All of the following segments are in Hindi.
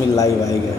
लाइव आएगा।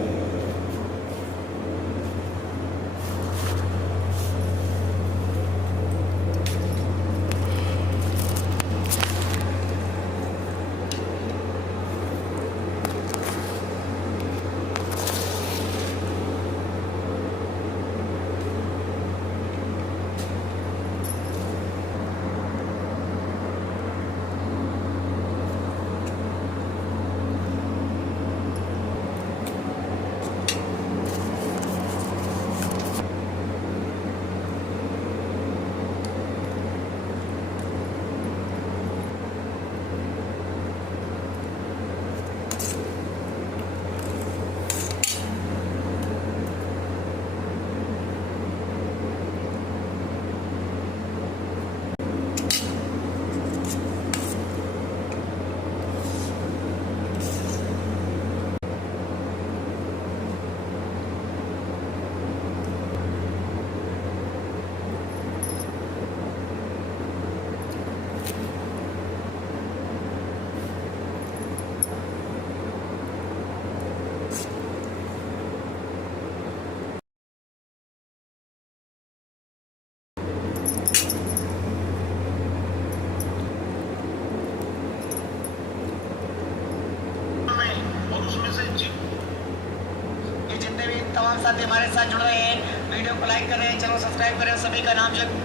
तमाम साथी हमारे साथ जुड़ रहे हैं, वीडियो को लाइक करें, चैनल सब्सक्राइब करें, सभी का नाम जब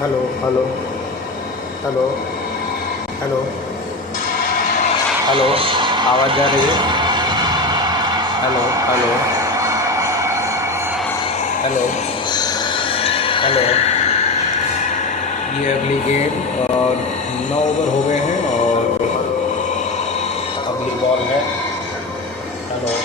hello hello hello hello hello, आवाज़ जा रही है? Hello hello hello hello. ये अगली गेम और 9 ओवर हो गए हैं और अगली बॉल है। हेलो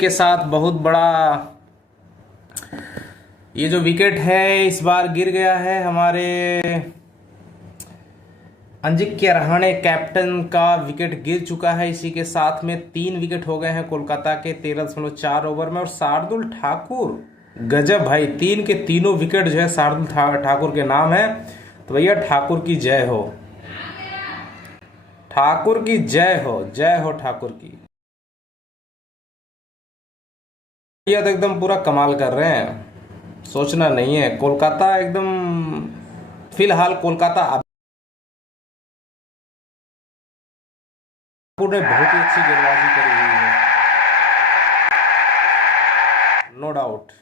के साथ बहुत बड़ा ये जो विकेट है इस बार गिर गया है हमारे अजिंक्य रहाणे कैप्टन का विकेट गिर चुका है। इसी के साथ में 3 विकेट हो गए हैं कोलकाता के 13.4 ओवर में। और शार्दुल ठाकुर गजब भाई, 3 के तीनों विकेट जो है शार्दुल ठाकुर के नाम है। तो भैया ठाकुर की जय हो, ठाकुर की जय हो, जय हो ठाकुर की। भैया तो एकदम पूरा कमाल कर रहे हैं, सोचना नहीं है। कोलकाता एकदम फिलहाल कोलकाता ने बहुत ही अच्छी गेंदबाजी करी हुई है, नो डाउट।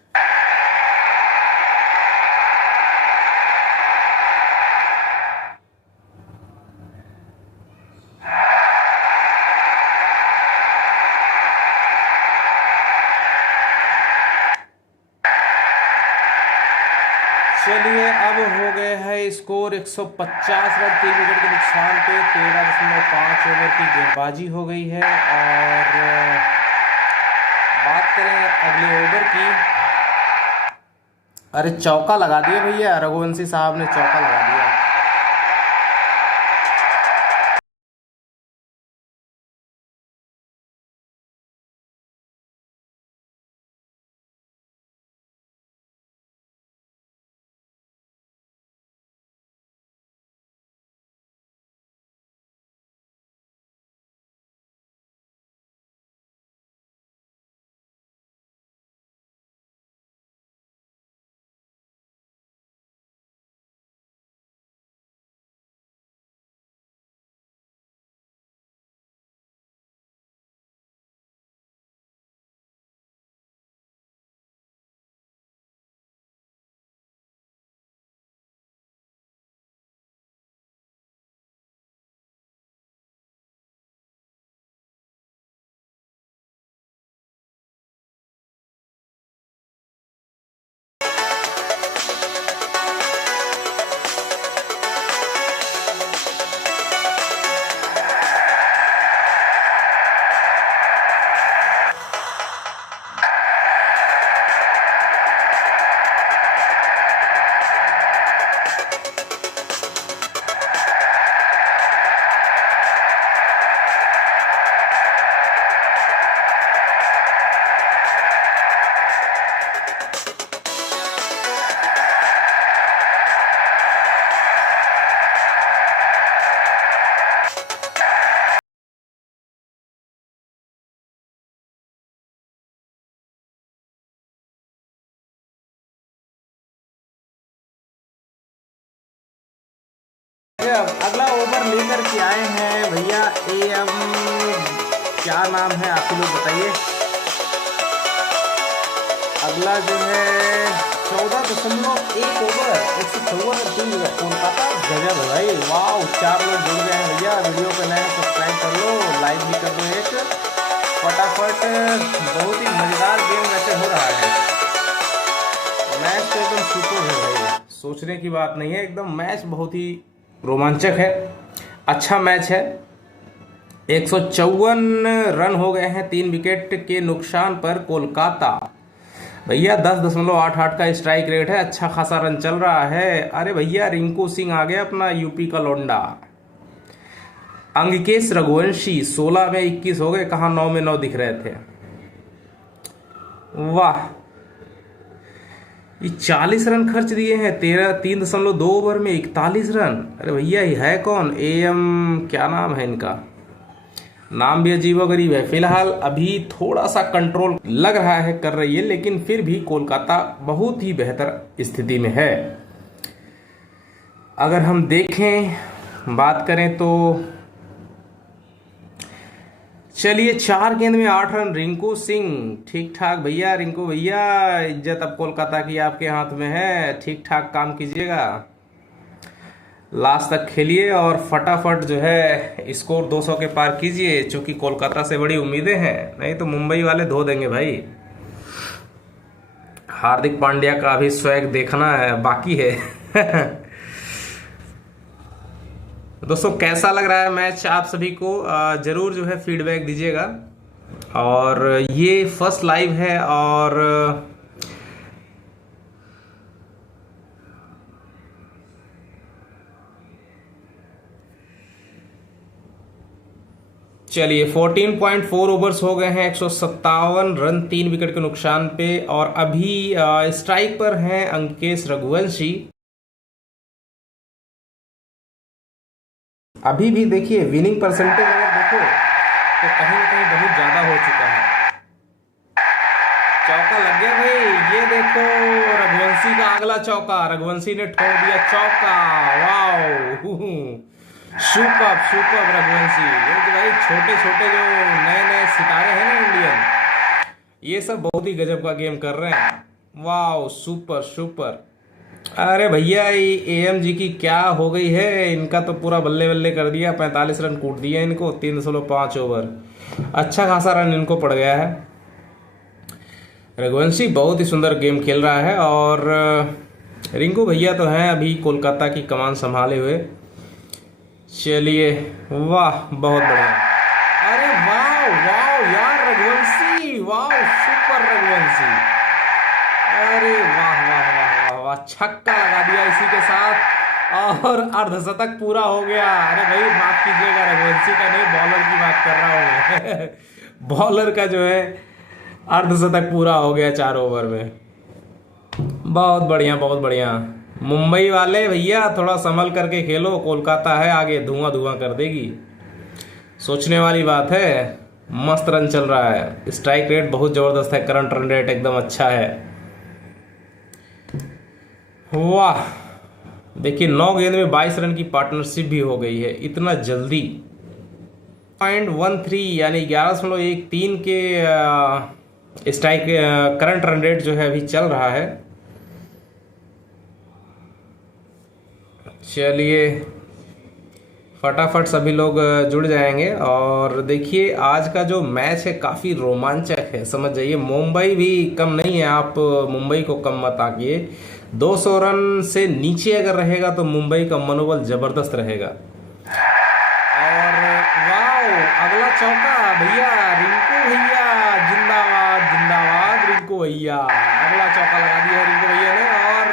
चलिए अब हो गए हैं स्कोर 150 रन, 3 विकेट के नुकसान पे 13.5 ओवर की गेंदबाजी हो गई है। और बात करें अगले ओवर की, अरे चौका लगा दिया भैया, रघुवंशी साहब ने चौका लगा दिया। अगला ओवर लेकर के आए हैं भैया AM, क्या नाम है आप लोग बताइए। अगला जो है 14.1 ओवर 154 रन, कोलकाता गजब है भाई, वाह। 4 लोग जुड़ गए हैं भैया, वीडियो पे नए सब्सक्राइब कर लो, लाइक भी कर दो एक फटाफट। बहुत ही मजेदार गेम वैसे हो रहा है, मैच तो एकदम सुपर है भाई, सोचने की बात नहीं है। एकदम मैच बहुत ही रोमांचक है, अच्छा मैच है। 154 रन हो गए हैं 3 विकेट के नुकसान पर कोलकाता भैया। 10.88 का स्ट्राइक रेट है, अच्छा खासा रन चल रहा है। अरे भैया रिंकू सिंह आ गया अपना यूपी का लौंडा। अंगिकेश रघुवंशी 16 में 21 हो गए, कहाँ 9 में 9 दिख रहे थे, वाह। ये 40 रन खर्च दिए हैं 3.2 ओवर में 41 रन। अरे भैया ये है कौन, AM क्या नाम है इनका, नाम भी अजीबोगरीब है। फिलहाल अभी थोड़ा सा कंट्रोल लग रहा है कर रही है, लेकिन फिर भी कोलकाता बहुत ही बेहतर स्थिति में है। अगर हम देखें बात करें तो चलिए 4 गेंद में 8 रन, रिंकू सिंह ठीक ठाक भैया। रिंकू भैया इज्जत अब कोलकाता की आपके हाथ में है, ठीक ठाक काम कीजिएगा, लास्ट तक खेलिए और फटाफट जो है स्कोर 200 के पार कीजिए, चूंकि कोलकाता से बड़ी उम्मीदें हैं, नहीं तो मुंबई वाले धो देंगे भाई। हार्दिक पांड्या का भी स्वैग देखना है, बाकी है। दोस्तों कैसा लग रहा है मैच आप सभी को, जरूर जो है फीडबैक दीजिएगा। और ये फर्स्ट लाइव है। और चलिए 14.4 ओवर्स हो गए हैं, 157 रन 3 विकेट के नुकसान पे। और अभी स्ट्राइक पर हैं अंकेश रघुवंशी। अभी भी देखिए विनिंग परसेंटेज अगर देखो तो कहीं ना कहीं बहुत ज्यादा हो चुका है। चौका लग गया भाई, ये देखो रघुवंशी का अगला चौका, रघुवंशी ने ठोक दिया चौका। Wow, super super Raghuvanshi. ये जो भाई छोटे छोटे जो नए नए सितारे हैं ना इंडियन, ये सब बहुत ही गजब का गेम कर रहे हैं। Wow, super super. अरे भैया ये एएमजी की क्या हो गई है, इनका तो पूरा बल्ले बल्ले कर दिया। 45 रन कूट दिया इनको, 3.5 ओवर। अच्छा खासा रन इनको पड़ गया है। रघुवंशी बहुत ही सुंदर गेम खेल रहा है। और रिंकू भैया तो हैं अभी कोलकाता की कमान संभाले हुए। चलिए, वाह बहुत बढ़िया। अरे वाह वाह यार रघुवंशी, वाह सुपर रघुवंशी। अरे वाह वाह वाह वाह वाह, छक्का लगा दिया इसी के साथ और अर्धशतक पूरा हो गया। अरे भाई माफ कीजिएगा, रघुवंशी का नहीं, बॉलर की बात कर रहा हूँ मैं। बॉलर का जो है अर्धशतक पूरा हो गया 4 ओवर में। बहुत बढ़िया बहुत बढ़िया। मुंबई वाले भैया थोड़ा संभल करके खेलो, कोलकाता है आगे, धुआं धुआं कर देगी। सोचने वाली बात है। मस्त रन चल रहा है, स्ट्राइक रेट बहुत जबरदस्त है, करंट रन रेट एकदम अच्छा है। वाह, देखिए 9 गेंद में 22 रन की पार्टनरशिप भी हो गई है इतना जल्दी। 0.13 यानी 11.13 के स्ट्राइक करंट रन रेट जो है अभी चल रहा है। चलिए फटाफट सभी लोग जुड़ जाएंगे। और देखिए आज का जो मैच है काफ़ी रोमांचक है, समझ जाइए। मुंबई भी कम नहीं है, आप मुंबई को कम मत आकिए। 200 रन से नीचे अगर रहेगा तो मुंबई का मनोबल जबरदस्त रहेगा। और वाओ, अगला चौका भैया, रिंकू भैया जिंदाबाद जिंदाबाद, रिंकू भैया अगला चौका लगा दिया रिंकू भैया ने। और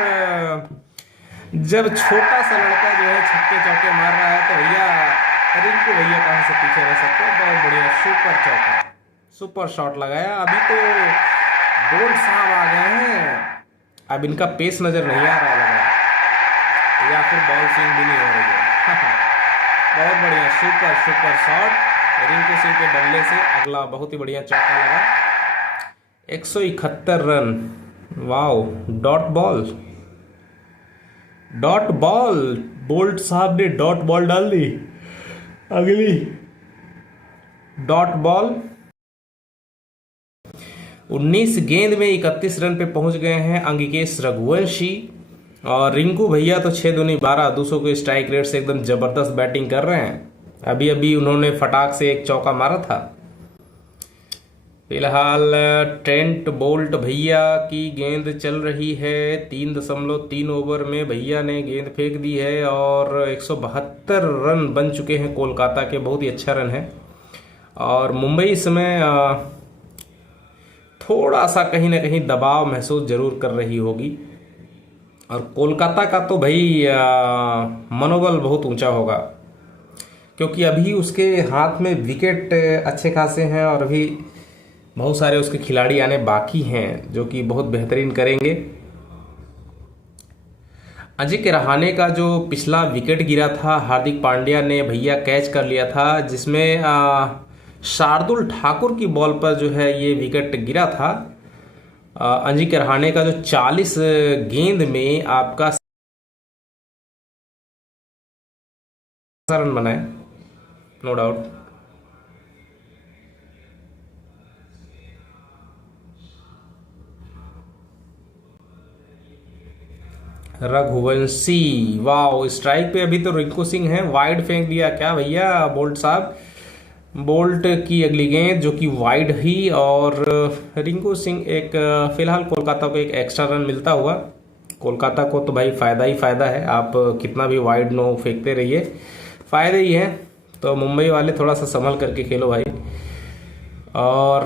जब छोटा सा लड़का जो है छक्के चौके मार रहा है तो भैया रिंकू भैया कहाँ से पीछे रह सकते हैं। बहुत बढ़िया सुपर चौका, सुपर शॉट लगाया। अभी तो बोल्ट साहब आ गए हैं, अब इनका पेस नजर नहीं आ रहा लग रहा, या फिर बॉल स्विंग भी नहीं हो रही है। बहुत बढ़िया super super shot Rinku Singh के बल्ले से। अगला बहुत ही बढ़िया चौका लगा, 171 run. Wow, dot ball, dot ball, bolt साहब ने डॉट बॉल डाल दी। अगली डॉट बॉल, 19 गेंद में 31 रन पे पहुंच गए हैं अंकिकेश रघुवंशी। और रिंकू भैया तो 6 दूनी 12 200 के स्ट्राइक रेट से एकदम जबरदस्त बैटिंग कर रहे हैं। अभी अभी उन्होंने फटाक से एक चौका मारा था। फिलहाल ट्रेंट बोल्ट भैया की गेंद चल रही है, 3.3 ओवर में भैया ने गेंद फेंक दी है। और 172 रन बन चुके हैं कोलकाता के, बहुत ही अच्छा रन है। और मुंबई इस समय थोड़ा सा कहीं ना कहीं दबाव महसूस जरूर कर रही होगी। और कोलकाता का तो भाई मनोबल बहुत ऊंचा होगा, क्योंकि अभी उसके हाथ में विकेट अच्छे खासे हैं और अभी बहुत सारे उसके खिलाड़ी आने बाकी हैं जो कि बहुत बेहतरीन करेंगे। अजिंक्य रहाणे का जो पिछला विकेट गिरा था, हार्दिक पांड्या ने भैया कैच कर लिया था, जिसमें शार्दुल ठाकुर की बॉल पर जो है ये विकेट गिरा था। अजिंक्य रहाणे का जो 40 गेंद में आपका रन बनाए, no doubt. Raghuvanshi, wow, strike पे अभी तो रिंकू सिंह है, वाइड फेंक दिया क्या भैया बोल्ट साहब। बोल्ट की अगली गेंद जो कि वाइड ही। और रिंकू सिंह एक फिलहाल कोलकाता को एक एक्स्ट्रा रन मिलता हुआ। कोलकाता को तो भाई फ़ायदा ही फ़ायदा है, आप कितना भी वाइड नो फेंकते रहिए, फ़ायदे ही है। तो मुंबई वाले थोड़ा सा संभल करके खेलो भाई। और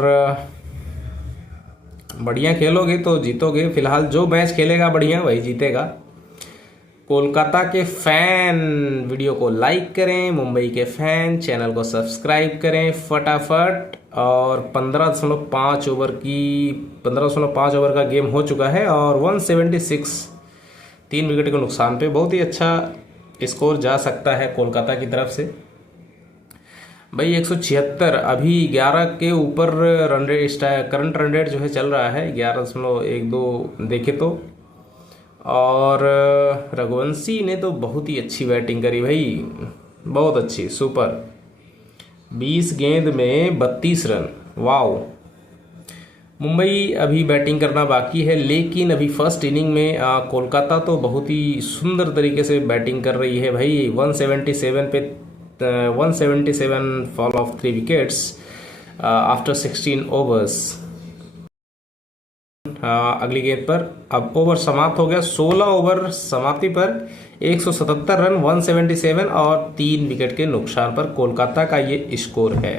बढ़िया खेलोगे तो जीतोगे। फिलहाल जो मैच खेलेगा बढ़िया वही जीतेगा। कोलकाता के फैन वीडियो को लाइक करें, मुंबई के फैन चैनल को सब्सक्राइब करें फटाफट। और 15.5 ओवर का गेम हो चुका है और 176, 3 विकेट के नुकसान पे बहुत ही अच्छा स्कोर जा सकता है कोलकाता की तरफ से। भाई 176 अभी 11 के ऊपर run rate, current run rate जो है चल रहा है 11.12 देखे तो। और रघुवंशी ने तो बहुत ही अच्छी बैटिंग करी भाई, बहुत अच्छी, सुपर। 20 गेंद में 32 रन, वाओ। मुंबई अभी बैटिंग करना बाकी है, लेकिन अभी फर्स्ट इनिंग में कोलकाता तो बहुत ही सुंदर तरीके से बैटिंग कर रही है भाई। 177 पे 177 fall of 3 wickets after 16 overs. अगली गेंद पर अब ओवर समाप्त हो गया। 16 ओवर समाप्ति पर 177 रन, 177 और 3 विकेट के नुकसान पर कोलकाता का ये स्कोर है।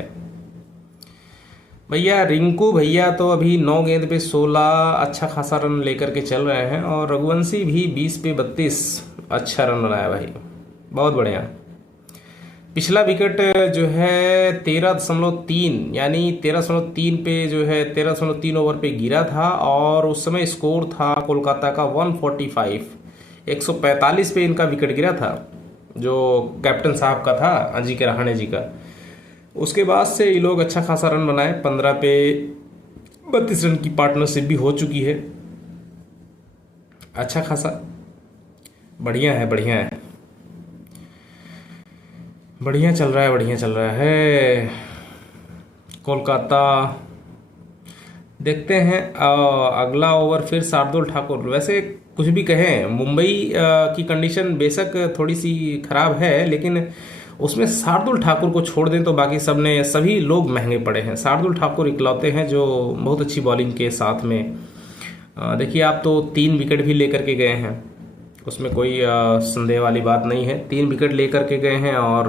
भैया रिंकू भैया तो अभी 9 गेंद पे 16 अच्छा खासा रन लेकर के चल रहे हैं और रघुवंशी भी 20 पे 32 अच्छा रन बनाया भाई, बहुत बढ़िया। पिछला विकेट जो है 13.3 यानी 13.3 पे जो है 13.3 ओवर पे गिरा था और उस समय स्कोर था कोलकाता का 145, 145 पे इनका विकेट गिरा था जो कैप्टन साहब का था, अजिंक्य रहाणे जी का। उसके बाद से ये लोग अच्छा खासा रन बनाए, 15 पे 32 रन की पार्टनरशिप भी हो चुकी है, अच्छा खासा, बढ़िया है, बढ़िया है, बढ़िया चल रहा है, बढ़िया चल रहा है कोलकाता। देखते हैं अगला ओवर फिर शार्दुल ठाकुर। वैसे कुछ भी कहें, मुंबई की कंडीशन बेशक थोड़ी सी खराब है, लेकिन उसमें शार्दुल ठाकुर को छोड़ दें तो बाकी सभी लोग महंगे पड़े हैं। शार्दुल ठाकुर इकलौते हैं जो बहुत अच्छी बॉलिंग के साथ में, देखिए आप तो 3 विकेट भी लेकर के गए हैं, उसमें कोई संदेह वाली बात नहीं है। 3 विकेट लेकर के गए हैं और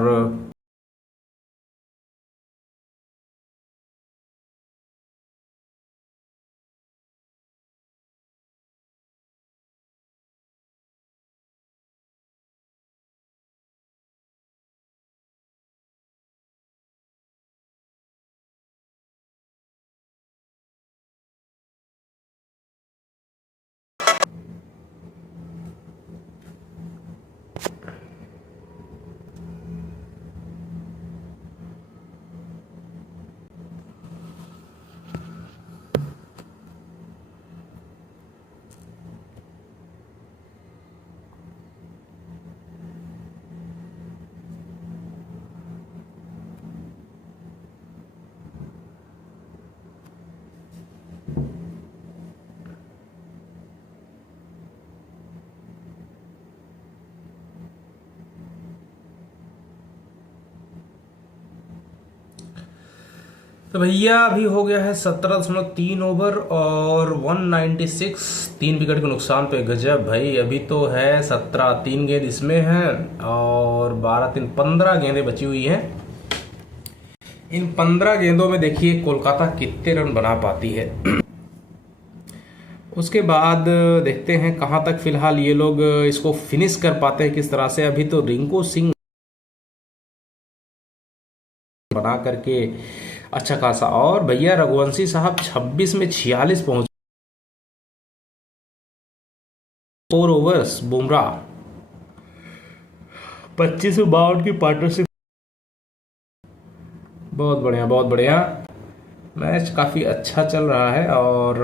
तो भैया अभी हो गया है 17.3 ओवर और 196, 3 विकेट के नुकसान पे। गजब भाई, अभी तो है 17, 3 गेंद इसमें है और 12, 3, 15 गेंदें बची हुई हैं। इन 15 गेंदों में देखिए कोलकाता कितने रन बना पाती है। उसके बाद देखते हैं कहाँ तक फिलहाल ये लोग इसको फिनिश कर पाते हैं, किस तरह से। अभी तो रिंकू सिंह बना करके अच्छा खासा, और भैया रघुवंशी साहब 26 में 46 पहुंच, 4 ओवर्स। बुमराह 25 में 52 की पार्टनरशिप, बहुत बढ़िया, बहुत बढ़िया। मैच काफ़ी अच्छा चल रहा है और